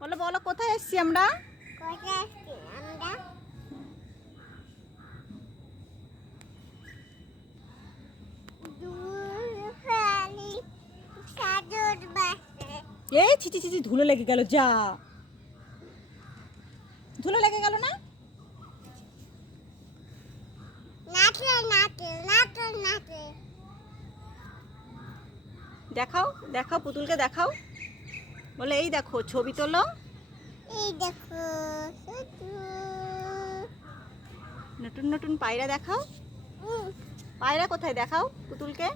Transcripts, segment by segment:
বলো বলো কোথায় এসেছি আমরা? কোথায় এসেছি আমরা? দুলফালি সাজুর বাসে। এই ছিচি ছিচি ধুলো লেগে গেল, যা ধুলো লেগে গেল না? নাচে নাচে নাচে নাচে। দেখাও দেখাও, পুতুলকে দেখাও। বলে এই দেখো, ছবি তোলো। এই দেখো শুধু নতুন নতুন পায়রা দেখাও। পায়রা কোথায় দেখাও পুতুলকে।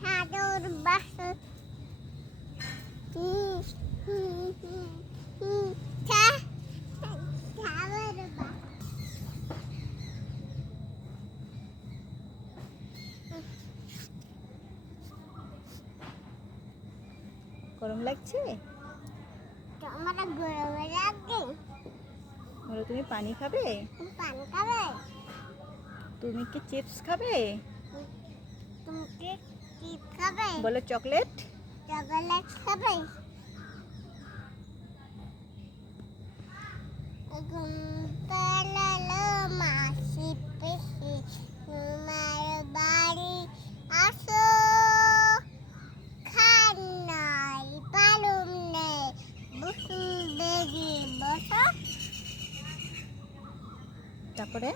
সাজুর বাসে। গরম লাগছে? আমরা গরমে রাখি। বলো তুমি পানি খাবে? পানি খাবে? তুমি কি চিপস খাবে? তুমি কি চিপ খাবে? বলো চকলেট। চকলেট খাবে? ঘুম পাড়ালো মাসি পিসি তোমার বাড়ি আসো। খান নাই পালুম নেই বসু বেরি বসো। তারপরে